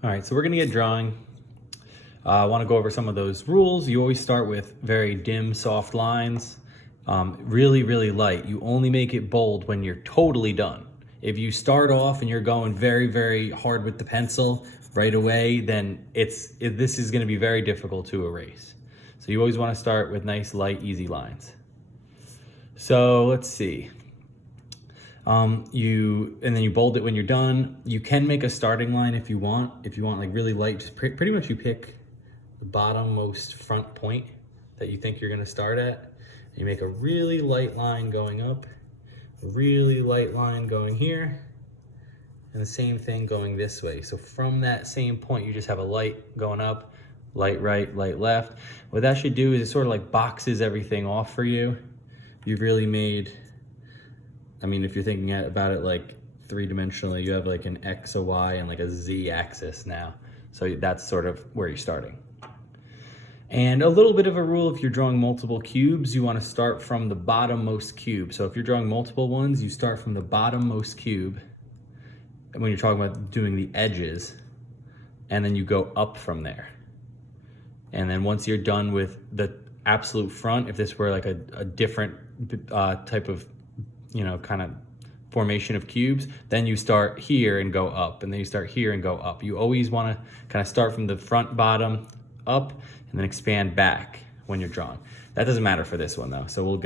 All right, so we're gonna get drawing. I wanna go over some of those rules. You always start with very dim, soft lines, really, really light. You only make it bold when you're totally done. If you start off and you're going very, very hard with the pencil right away, then this is gonna be very difficult to erase. So you always wanna start with nice, light, easy lines. So let's see. And then you bold it when you're done. You can make a starting line if you want. If you want like really light, just pretty much you pick the bottommost front point that you think you're gonna start at. You make a really light line going up, a really light line going here, and the same thing going this way. So from that same point, you just have a light going up, light right, light left. What that should do is it sort of like boxes everything off for you. You've really made, I mean, if you're thinking about it like three-dimensionally, you have like an X, a Y, and like a Z axis now. So that's sort of where you're starting. And a little bit of a rule, if you're drawing multiple cubes, you want to start from the bottommost cube. So if you're drawing multiple ones, you start from the bottommost cube. And when you're talking about doing the edges, and then you go up from there. And then once you're done with the absolute front, if this were like a different type of, kind of formation of cubes, then you start here and go up, and then you start here and go up. You always want to kind of start from the front, bottom, up, and then expand back when you're drawing. That doesn't matter for this one though, so we'll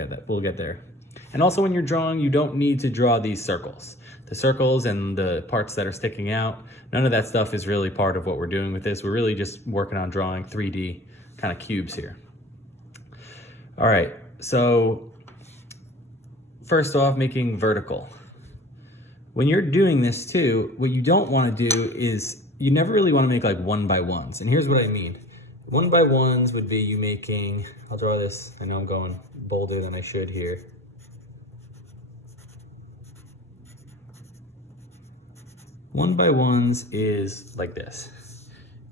get there. And also when you're drawing, you don't need to draw these circles. The circles and the parts that are sticking out, none of that stuff is really part of what we're doing with this. We're really just working on drawing 3D kind of cubes here. All right, so first off, making vertical. When you're doing this too, what you don't want to do is you never really want to make like 1x1s. And here's what I mean. 1x1s would be you making, I'll draw this, I know I'm going bolder than I should here. One by ones is like this.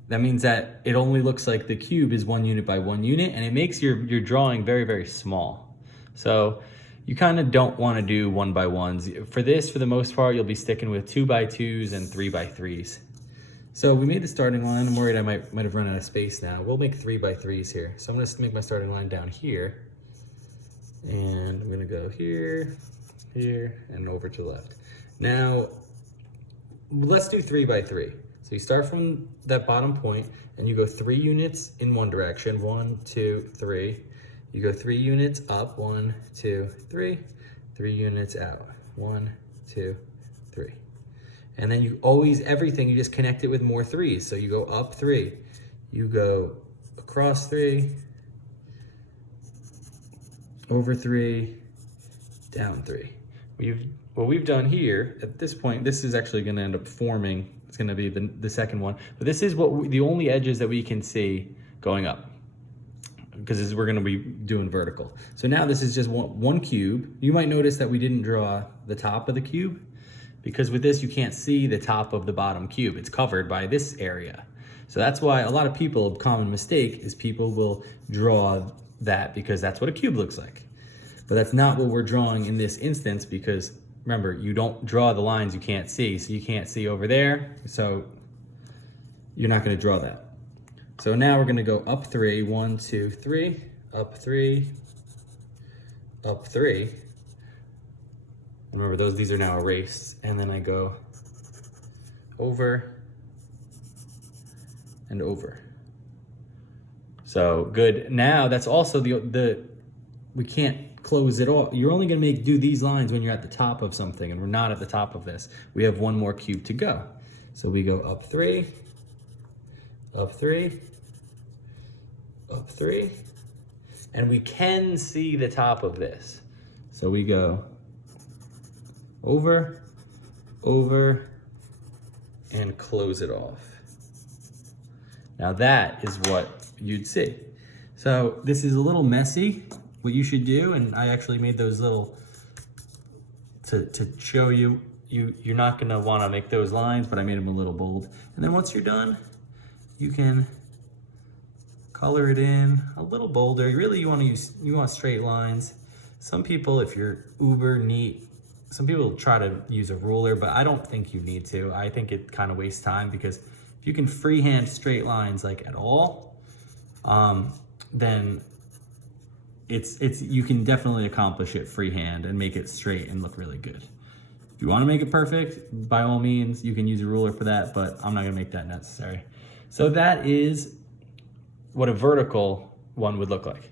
That means that it only looks like the cube is 1 unit by 1 unit, and it makes your drawing very, very small. So you kind of don't want to do 1x1s. For this, for the most part, you'll be sticking with 2x2s and 3x3s. So we made the starting line. I'm worried I might have run out of space now. We'll make 3x3s here. So I'm gonna make my starting line down here. And I'm gonna go here, here, and over to the left. Now, let's do 3x3. So you start from that bottom point and you go 3 units in one direction. 1, 2, 3. You go 3 units up. 1, 2, 3. 3 units out. 1, 2, 3. And then you always, everything, you just connect it with more 3s. So you go up 3. You go across 3. Over 3. Down 3. What we've done here, at this point, this is actually going to end up forming, it's going to be the second one. But this is the only edges that we can see going up, because we're going to be doing vertical. So now this is just one cube. You might notice that we didn't draw the top of the cube, because with this you can't see the top of the bottom cube. It's covered by this area. So that's why a lot of people, a common mistake is people will draw that because that's what a cube looks like. But that's not what we're drawing in this instance, because remember, you don't draw the lines you can't see. So you can't see over there, so you're not going to draw that. So now we're going to go up 3, 1, 2, 3, up 3, up 3. Remember, these are now erased. And then I go over and over. So good. Now that's also we can't close it all. You're only gonna do these lines when you're at the top of something, and we're not at the top of this. We have one more cube to go. So we go up 3, up 3, up 3, and we can see the top of this. So we go over, over, and close it off. Now that is what you'd see. So this is a little messy. What you should do, and I actually made those little to show you, you're not gonna wanna make those lines, but I made them a little bold. And then once you're done, you can color it in a little bolder. You want straight lines. Some people, if you're uber neat, some people try to use a ruler, but I don't think you need to. I think it kind of wastes time, because If you can freehand straight lines like at all, then you can definitely accomplish it freehand and make it straight and look really good. If you want to make it perfect, by all means, you can use a ruler for that, but I'm not going to make that necessary. So that is what a vertical one would look like.